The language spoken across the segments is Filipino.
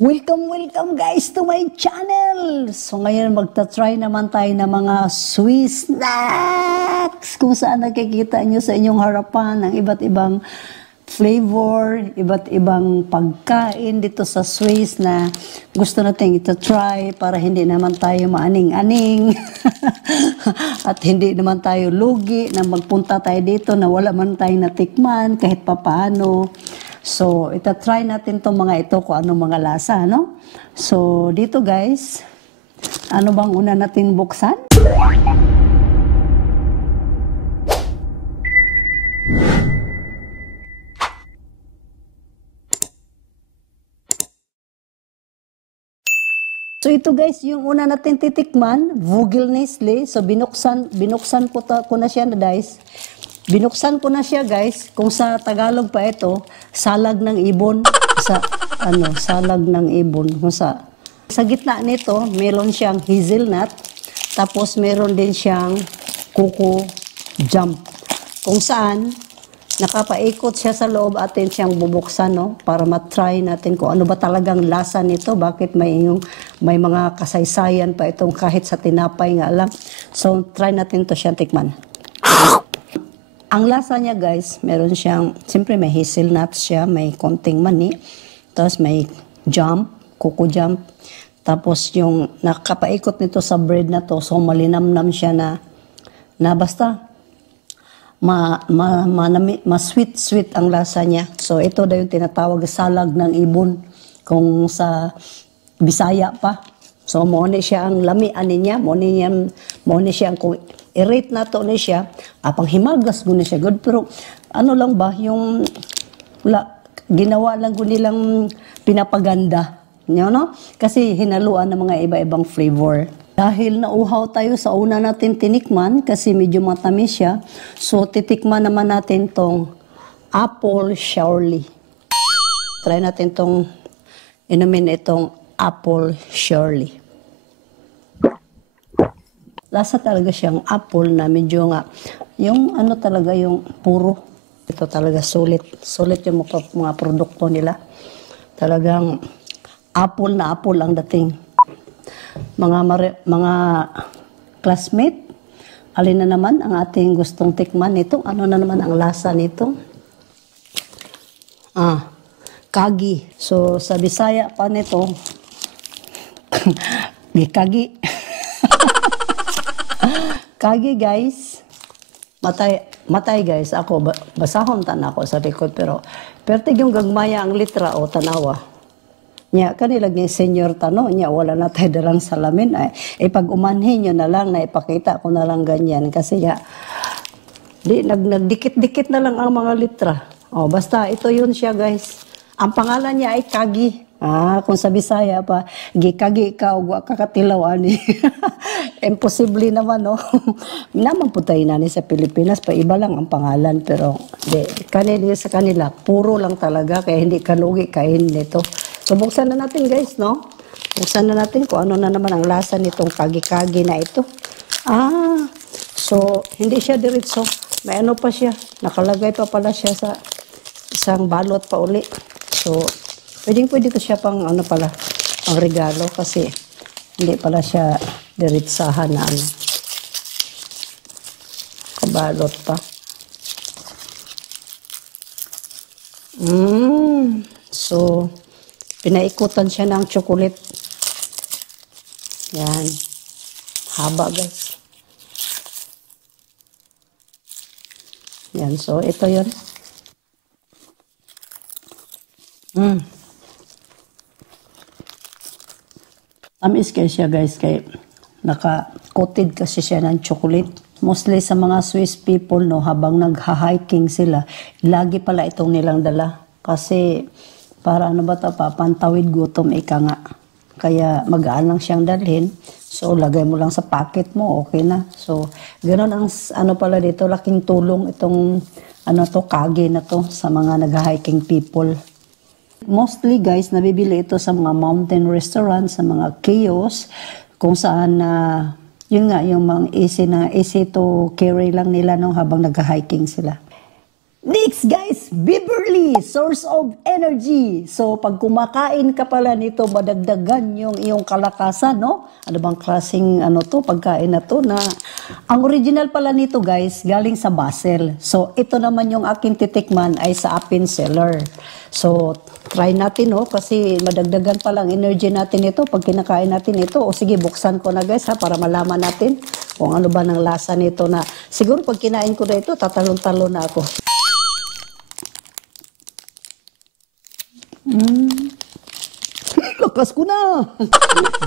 Welcome guys to my channel! So ngayon magta-try naman tayo ng mga Swiss snacks kung saan nakikita nyo sa inyong harapan ng iba't ibang flavor, iba't ibang pagkain dito sa Swiss na gusto natin ito-try para hindi naman tayo maaning-aning at hindi naman tayo lugi na magpunta tayo dito na wala man tayong natikman kahit papaano. So, ita-try natin itong mga ito kung anong mga lasa, no? So, dito guys, ano bang una natin buksan? So, ito guys, yung una natin titikman, Vogel Nestle. So, binuksan ko na siya na guys. Binuksan ko na siya guys, kung sa Tagalog pa ito, salag ng ibon. Salag ng ibon. Kung sa gitna nito, meron siyang hazelnut, tapos meron din siyang coco jump. Kung saan, nakapaikot siya sa loob atin siyang bubuksan, no? Para matry natin kung ano ba talagang lasa nito, bakit may mga kasaysayan pa itong kahit sa tinapay nga lang. So, try natin to siyang tikman. Ang lasa niya guys, meron siyang, siyempre may hazelnut siya, may konting mani, tapos may jump, coco jump, tapos yung nakapaikot nito sa bread na to, so malinamnam siya na basta ma-sweet ang lasa niya. So ito daw yung tinatawag salag ng ibon, kung sa Bisaya pa. So mo ni siya ang lamian niya, mo ni siya ang i-rate na to ni siya, apang himagas mo na siya good, pero ano lang ba, yung ginawa lang ko nilang pinapaganda, no? Kasi hinaluan ng mga iba-ibang flavor. Dahil nauhaw tayo sa una natin tinikman, kasi medyo matamis siya, so titikman naman natin tong apple Shirley. Try natin tong inumin itong apple Shirley. Lasa talaga siyang apple na medyo nga, yung ano talaga yung puro. Ito talaga sulit yung mga produkto nila. Talagang apple na apple ang dating. Mga classmate, alin na naman ang ating gustong tikman nito? Ano na naman ang lasa nito? Kagi. So sa Bisaya pa nito, kagi. Kagi guys, matay guys, ako basahon tan ako sa likod, pero yung gagmaya ang litra o tanawa. Nya kanila ni senior tano, nya wala na tayo dalang salamin, pag umanhin nyo na lang, na ipakita ko na lang ganyan, kasi nagdikit-dikit na lang ang mga litra. Basta ito yun siya guys. Ang pangalan niya ay Kagi. Kung sa Bisaya pa, gikagi ka o kakatilaw ani. Imposible naman, no? Naman po tayo na sa Pilipinas, pa iba lang ang pangalan, pero sa kanila, puro lang talaga, kaya hindi kalugi kain nito. So, buksan na natin guys, no? Buksan na natin kung ano na naman ang lasa nitong kagi-kagi na ito. So, hindi siya diretso. May ano pa siya, nakalagay pa pala siya sa isang balot pa uli. So, pwede ko siya pang pang regalo, kasi hindi pala siya diretsahan na kabalot pa. So, pinaikutan siya ng chocolate. Yan. Haba guys. Yan, so ito yun. Tamis kayo siya guys, kay naka-coated kasi siya ng chocolate. Mostly sa mga Swiss people, no, habang nagha-hiking sila, lagi pala itong nilang dala. Kasi para papantawid gutom ika nga. Kaya magaan lang siyang dalhin. So lagay mo lang sa pocket mo, okay na. So ganoon ang pala dito, laking tulong itong kagi na to sa mga nagha-hiking people. Mostly guys, nabibili ito sa mga mountain restaurants, sa mga kiosk, kung saan yun nga, yung mga easy to carry lang nila, no, habang nag-hiking sila. Next guys, Beverly, source of energy. So, pag kumakain ka pala nito, madagdagan yung iyong kalakasan, no? Ano bang klaseng, pagkain na to na, ang original pala nito, guys, galing sa basil. So, ito naman yung aking titikman ay sa Appenzeller. So, try natin, no? Kasi madagdagan pa lang energy natin ito pag kinakain natin ito. O sige, buksan ko na, guys, ha, para malaman natin kung ano ba ng lasa nito na, siguro pag kinain ko na ito, tatalon-talon na ako. Lakas ko na!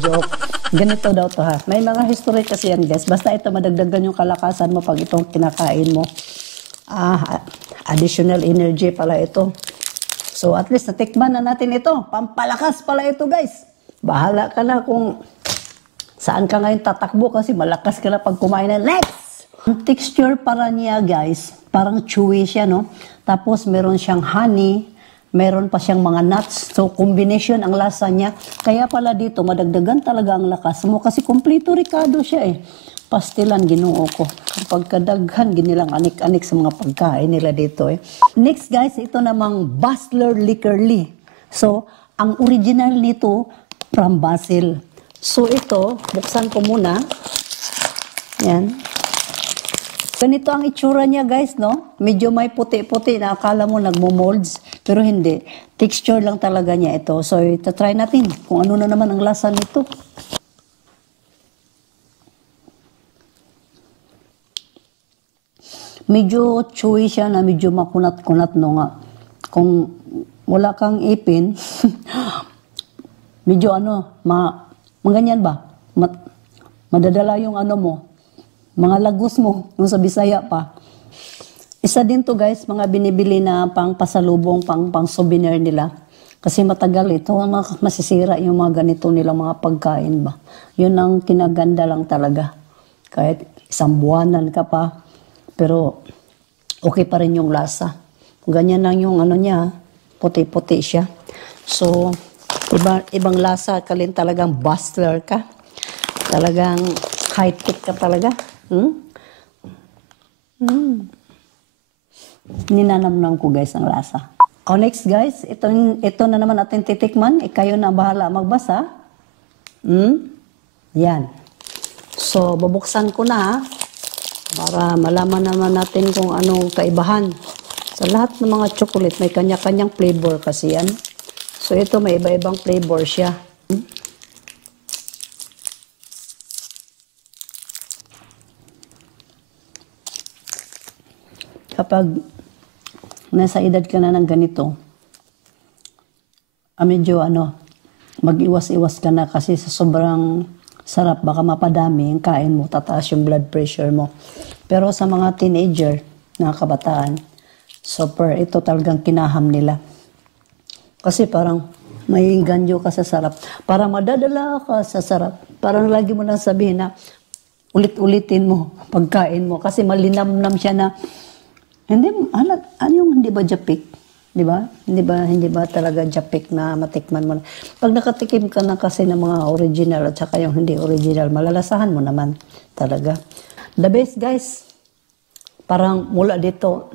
Joke. Ganito daw to ha. May mga history kasi yan guys. Basta ito madagdagan yung kalakasan mo pag itong kinakain mo. Additional energy pala ito. So at least natikman na natin ito. Pampalakas pala ito guys. Bahala ka na kung saan ka ngayon tatakbo kasi malakas ka na pag kumain na. Next! Ang texture para niya guys, parang chewy siya no. Tapos meron siyang honey. Meron pa siyang mga nuts. So, combination ang lasa niya. Kaya pala dito, madagdagan talaga ang lakas mo. Kasi kompleto Ricardo siya eh. Pastilan, ginoo ko. Kapag kadaghan, ginilang anik-anik sa mga pagkain nila dito eh. Next guys, ito namang Bustler Liquorly. So, ang original nito, from basil. So, ito, buksan ko muna. Yan. Ganito ang itsura niya guys, no? Medyo may puti-puti na akala mo nagmo-molds, pero hindi. Texture lang talaga niya ito. So, try natin kung ano na naman ang lasa nito. Medyo chewy siya na medyo makunat-kunat no nga. Kung wala kang ipin, medyo maganyan ba? Madadala yung mo. Mga lagos mo, yung sa Bisaya pa. Isa din to guys, mga binibili na pang pasalubong, pang souvenir nila. Kasi matagal ito, masisira yung mga ganito nilang mga pagkain ba. Yun ang kinaganda lang talaga. Kahit isang buwanan ka pa, pero okay pa rin yung lasa. Ganyan lang yung niya, puti-puti siya. So, ibang lasa ka rin talagang bustler ka. Talagang high-tech ka talaga. Ninanamnam ko guys ang lasa. Next guys, ito na naman ating titikman. Kayo na bahala magbasa. Yan. So, babuksan ko na ha. Para malaman naman natin kung anong kaibahan. Sa lahat ng mga chocolate, may kanya-kanyang flavor kasi yan. So, ito may iba-ibang flavor siya. Kapag nasa edad ka na ng ganito, medyo mag-iwas-iwas ka na kasi sa sobrang sarap, baka mapadami yung kain mo, tataas yung blood pressure mo. Pero sa mga teenager, na kabataan, super, ito talagang kinaham nila. Kasi parang may ganyo ka sa sarap. Parang madadala ka sa sarap. Parang lagi mo nang sabihin na ulit-ulitin mo pagkain mo. Kasi malinamnam siya na hindi ba japik? Di ba? Hindi ba talaga japik na matikman mo? Pag nakatikim ka na kasi ng mga original at saka yung hindi original, malalasahan mo naman talaga. The best guys, parang mula dito,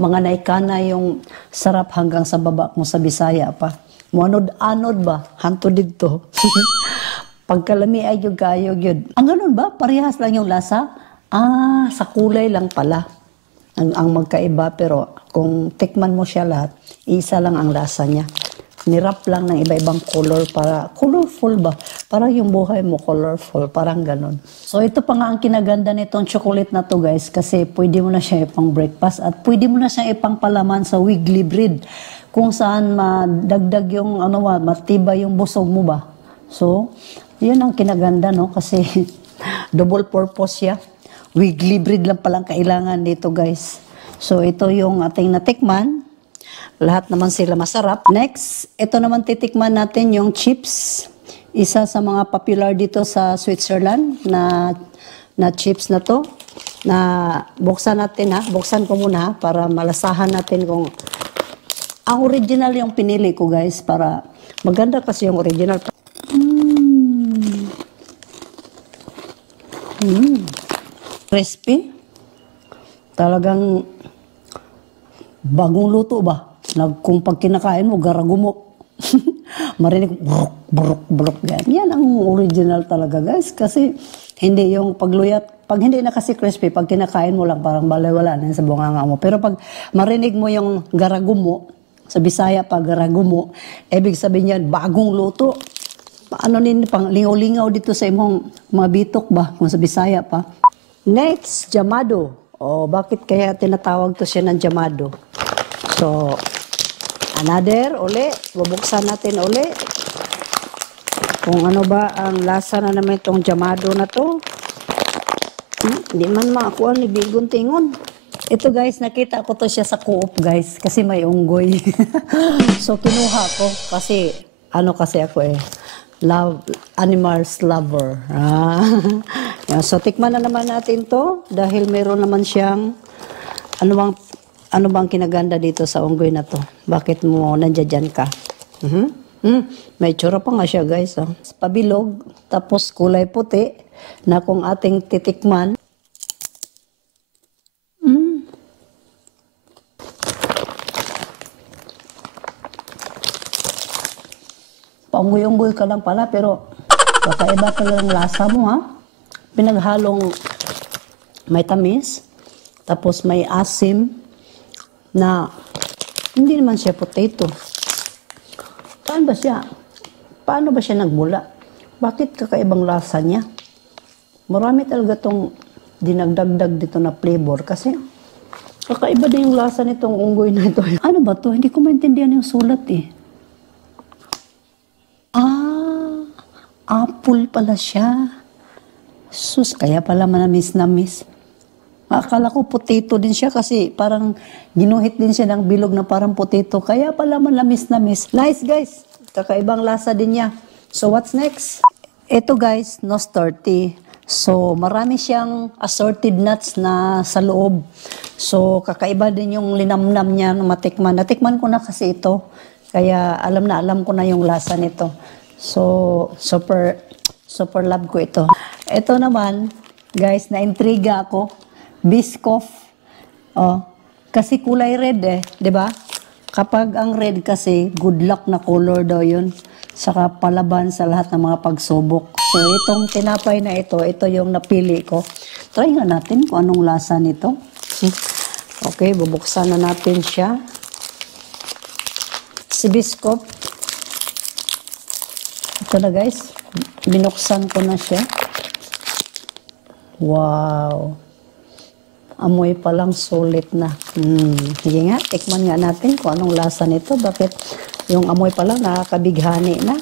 mga naikana yung sarap hanggang sa baba mo sa Bisaya pa. Muanod-anod ba? Hanto dito. Pagkalami ay yung kayog yun. Ang ganun ba? Parehas lang yung lasa? Sa kulay lang pala. Ang magkaiba, pero kung tikman mo siya lahat, isa lang ang lasa niya. Nirap lang ng iba-ibang color para colorful ba? Para yung buhay mo colorful, parang ganon. So ito pa nga ang kinaganda nitong chocolate na to guys, kasi pwede mo na siya ipang breakfast at pwede mo na siya ipang palaman sa weekly bread kung saan madagdag yung matibay yung busog mo ba. So, yun ang kinaganda no, kasi double purpose siya. Weekly bread lang palang kailangan dito guys. So ito yung ating natikman. Lahat naman sila masarap. Next, ito naman titikman natin yung chips. Isa sa mga popular dito sa Switzerland na chips na to. Na buksan natin ha. Buksan ko muna ha, para malasahan natin kung ang original yung pinili ko guys. Para maganda kasi yung original. Crispy. Talagang bagong luto ba? Kung pag kinakain mo, garagumo. Marinig, buruk, buruk, buruk. Yan ang original talaga, guys. Kasi hindi yung pagluyat, pag hindi na kasi crispy, pag kinakain mo lang, parang balay-wala na sa bunganga mo. Pero pag marinig mo yung garagumo, sa Bisaya pa garagumo, ibig sabihin yan, bagong luto. Paano din, pang lingaw-lingaw dito sa imong mga bitok ba, kung sa Bisaya pa. Next, jamado. O, bakit kaya tinatawag to siya ng jamado? So, another, uli, bubuksan natin uli. Kung ano ba ang lasa na naman itong jamado na to. Hindi man makakuha ni Bigon Tingon. Ito guys, nakita ko to siya sa Coop guys, kasi may unggoy. So, kinuha ko kasi, ano kasi ako animals lover. So, tikman na naman natin to dahil meron naman siyang, ano bang kinaganda dito sa unggoy na to? Bakit mo nandiyan ka? May tsura pa nga siya guys. Pabilog, tapos kulay puti na kung ating titikman. Paunggoy-unggoy ka lang pala, pero kakaiba talaga ang lasa mo, ha? Pinaghalong may tamis, tapos may asim, na hindi naman siya potato. Paano ba siya nagmula? Bakit kakaibang lasa niya? Marami talaga tong dinagdagdag dito na flavor, kasi kakaiba din yung lasa nitong unggoy na ito. Ano ba to? Hindi ko maintindihan yung sulat eh. Apple pala siya. Sus, kaya pala manamis-namis. Akala ko potato din siya kasi parang ginuhit din siya ng bilog na parang potato. Kaya pala manamis-namis. Nice guys. Kakaibang lasa din niya. So what's next? Ito guys, nostalgia. So marami siyang assorted nuts na sa loob. So kakaiba din yung linamnam niya na matikman. Natikman ko na kasi ito. Kaya alam ko na yung lasa nito. So, super love ko ito. Ito naman, guys, na-intriga ako. Biscoff. Kasi kulay red di ba? Kapag ang red kasi, good luck na color daw yun. Saka palaban sa lahat ng mga pagsubok. So, itong tinapay na ito yung napili ko. Try nga natin kung anong lasa nito. Okay, bubuksan na natin siya. Si Biscoff. Ito na guys, binuksan ko na siya. Wow. Amoy palang sulit na. Sige nga, tikman nga natin kung anong lasa nito. Bakit yung amoy palang nakakabighani na.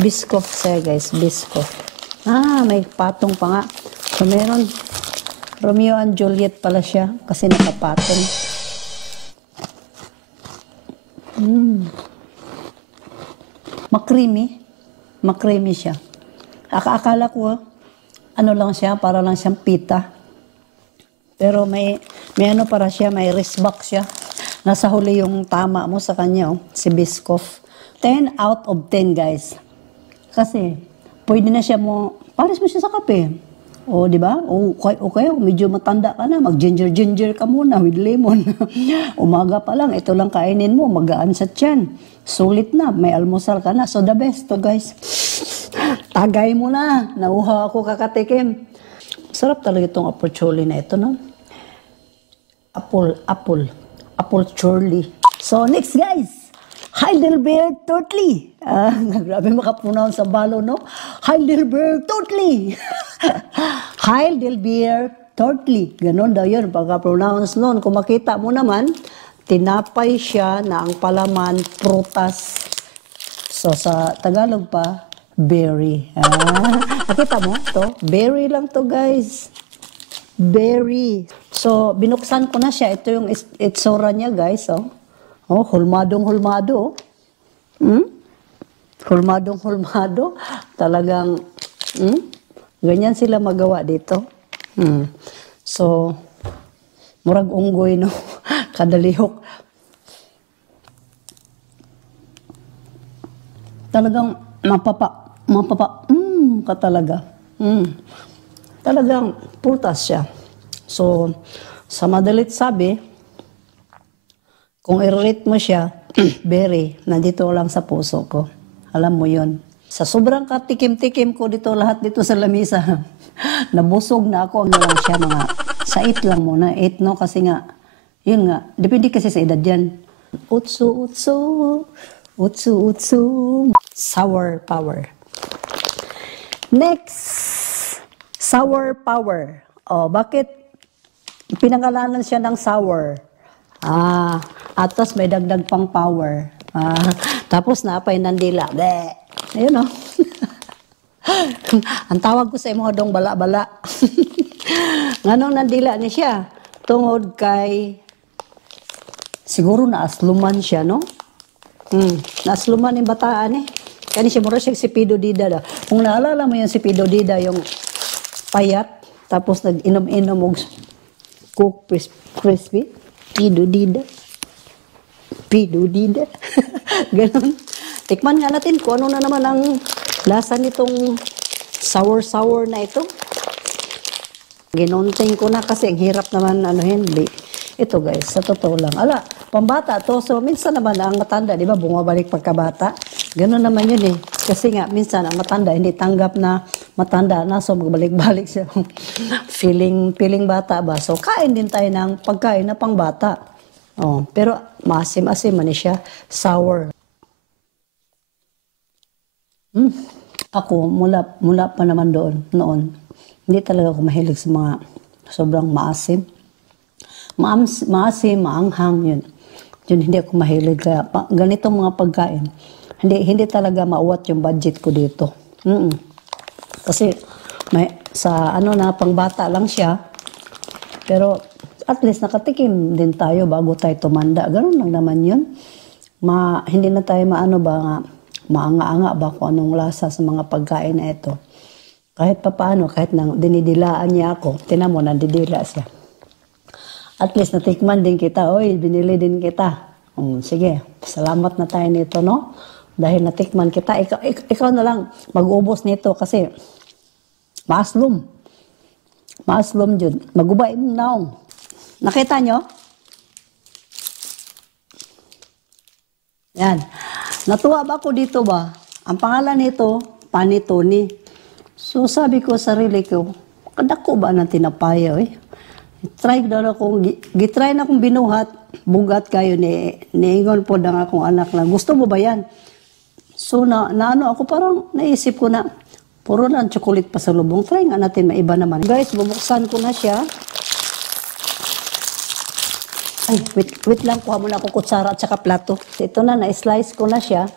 Biscoff siya guys, Biscoff. May patong pa nga. So meron, Romeo and Juliet pala siya kasi nakapatong. Makrimi siya. Akala ko, ano lang siya, para lang siyang pita. Pero may ano para siya, may wristback siya. Nasa huli yung tama mo sa kanya, si Biscoff. 10 out of 10 guys. Kasi, pwede na siya pares mo siya sa kape. Di ba? Okay, medyo matanda ka na, mag-ginger ka muna with lemon. Umaga pa lang, ito lang kainin mo, magaan sa tiyan. Sulit na, may almusal ka na. So the best to guys. Tagay mo na, nauha ako kakatikim. Sarap talaga itong apple chorley na ito, no? Apple chorley. So next guys. Heidelberg Turtley. Grabe makapronounce sa balo, no? Heidelberg Turtley. Heidelberg Turtley. Ganon daw yun, pagka-pronounce nun. Kung makita mo naman, tinapay siya na ang palaman, prutas. So, sa Tagalog pa, berry. Nakita mo? To? Berry lang to, guys. Berry. So, binuksan ko na siya. Ito yung itsura niya, guys, hulmadong-hulmado. Hulmadong-hulmado. Talagang, ganyan sila magawa dito. So, murag unggoy, no? Kadalihok. Talagang mapapa, ka talaga. Talagang prutas siya. So, sa madalit sabi, kung i-rate mo siya, berry, nandito lang sa puso ko. Alam mo yon. Sa sobrang katikim-tikim ko dito, lahat dito sa lamisa, nabusog na ako. Ano lang siya, mga sa 8 lang muna. 8, no? Kasi nga, yun nga, depende kasi sa edad yan. Utsu, utsu, utsu, utsu. Sour power. Next, sour power. Oh, bakit pinangalanan siya ng sour? Atas may dagdag pang power. Tapos napay nandila. Ayun o. Ang tawag ko sa imo dong bala-bala. Nganong nandila ni siya? Tungod kay siguro naasluman siya, no? Naasluman yung bataan eh. Kani siya mura siya si Pido Dida. Kung naalala mo yung si Pido Dida, yung payat, tapos nag-inom-inom og Cook Crispy. Pido Dida. Pido Dida. Ganon. Tikman nga natin kung ano na naman ang lasa nitong sour-sour na ito. Ginunting ko na kasi ang hirap naman hindi. Ito guys, sa totoo lang. Pambata to. So minsan naman ang matanda, di ba, bumabalik pagkabata. Ganon naman yun eh. Kasi nga, minsan ang matanda, hindi tanggap na matanda na. So magbalik-balik siya. feeling bata ba? So kain din tayo ng pagkain na pangbata. Pero maasim-asim man siya. Sour. Ako, mula pa naman noon, hindi talaga ako mahilig sa mga sobrang maasim. Maasim, maanghang, yun. Yun, hindi ako mahilig. Kaya, ganitong mga pagkain, hindi talaga mauwat yung budget ko dito. Kasi, sa pangbata lang siya, pero at least nakatikim din tayo bago tayo tumanda. Ganun lang naman yun. Hindi na tayo maanga-anga ba kung anong lasa sa mga pagkain na ito. Kahit papaano, kahit nang dinidilaan niya ako, tinan mo, nandidila siya. At least natikman din kita. Oy, binili din kita. Sige, salamat na tayo nito, no? Dahil natikman kita. Ikaw na lang mag-ubos nito kasi maaslom. Maaslom dyan. Magubay mong naong. Nakita nyo? Yan. Natuwa ba ako dito ba? Ang pangalan nito, Panitoni. So sabi ko sa sarili ko, kadako ba ng tinapaya eh? Gitry na akong binuhat, bugat kayo niingon po ng akong anak na, gusto mo ba yan? So ako parang naisip ko na, puro na chocolate pa sa lubong, try nga natin maiba naman. Guys, bubuksan ko na siya. Ay, wait lang, kuha muna ako kutsara at saka plato. Ito na, na-slice ko na siya.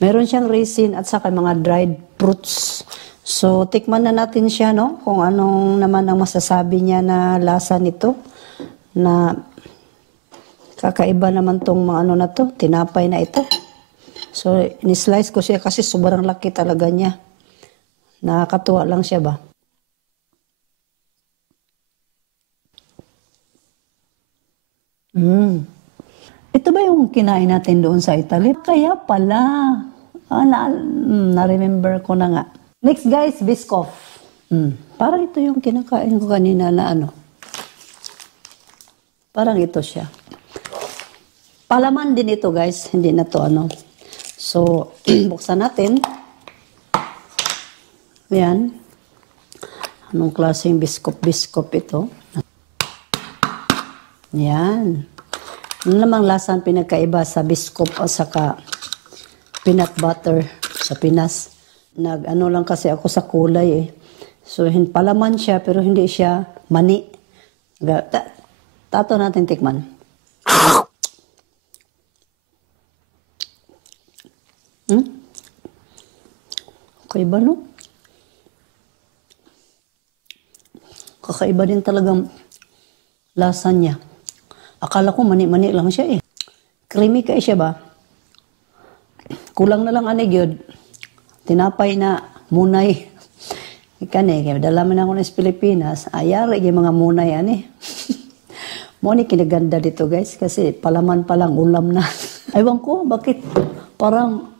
Meron siyang raisin at saka mga dried fruits. So, tikman na natin siya, no? Kung anong naman ang masasabi niya na lasa nito. Na kakaiba naman tong mga na to, tinapay na ito. So, ni-slice ko siya kasi sobrang laki talaga niya. Nakakatuwa lang siya ba? Ito ba yung kinain natin doon sa Italy? Kaya pala. Na-remember ko na nga. Next guys, Biscoff. Parang ito yung kinakain ko kanina na Parang ito siya. Palaman din ito guys. Hindi na to So, buksan natin. Yan. Anong klaseng Biscoff ito? Yan. Ano namang lasa ang pinagkaiba sa Biscoff o saka peanut butter sa Pinas? Lang kasi ako sa kulay eh. So, palaman siya pero hindi siya mani. Tato natin tikman. Okay ba no? Kakaiba din talagang lasa niya. Akala ko mani-mani lang siya eh. Creamy kayo siya ba? Kulang na lang gyud. Tinapay na munay. Kaya dala man ako sa Pilipinas. Ayari yung mga munay Mo ni kinaganda dito guys. Kasi palaman pa lang ulam na. Aywan ko, bakit parang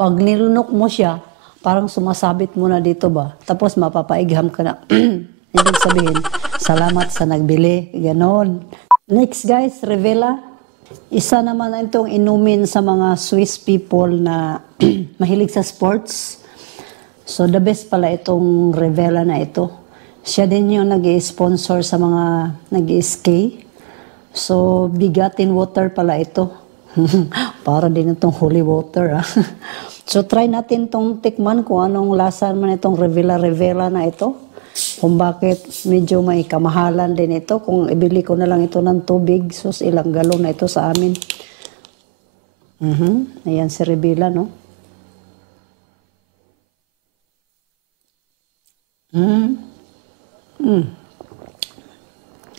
Pag nilunok mo siya, parang sumasabit mo na dito ba? Tapos mapapaigham ka na. Ibig sabihin, salamat sa nagbili. Ganon. Next guys, Revela. Isa naman itong inumin sa mga Swiss people na mahilig sa sports. So the best pala itong Revela na ito. Siya din yung nag-i-sponsor sa mga nag-i-ski. So bigatin water pala ito. Para din itong holy water. So try natin itong tikman kung anong lasa man itong Revela na ito. Kung bakit medyo may kamahalan din ito. Kung ibili ko na lang ito ng tubig, sus ilang galon na ito sa amin. Ayan si Revela, no?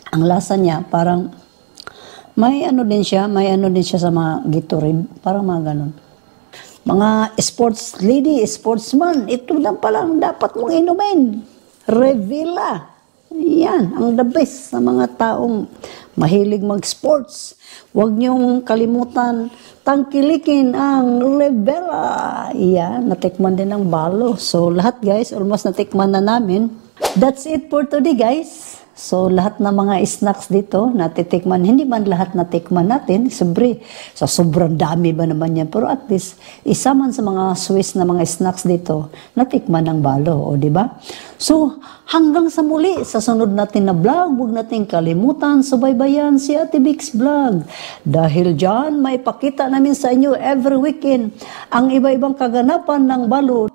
Ang lasa niya parang may ano din siya sa mga Gatorade, parang mga ganun. Mga sports lady, sportsman, ito na palang dapat mong inumin. Revela. Yan, ang the best sa mga taong mahilig mag-sports. Huwag niyong kalimutan, tangkilikin ang Revela. Yan, natikman din ng balo. So lahat guys, almost natikman na namin. That's it for today guys. So, lahat ng mga snacks dito, natitikman. Hindi man lahat natikman natin, sobre. So, sobrang dami ba naman yan? Pero at least, isa man sa mga Swiss na mga snacks dito, natikman ng balo, o di ba? So, hanggang sa muli, sa sunod natin na vlog, huwag natin kalimutan, subaybayan si Ate Bix Vlog. Dahil dyan, may pakita namin sa inyo every weekend ang iba-ibang kaganapan ng balo.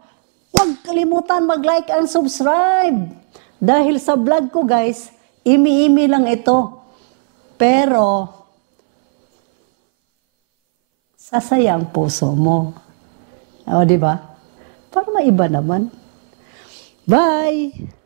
Huwag kalimutan mag-like and subscribe. Dahil sa vlog ko guys, imi-imi lang ito. Pero, sasayang puso mo. O, di ba? Para maiba naman. Bye!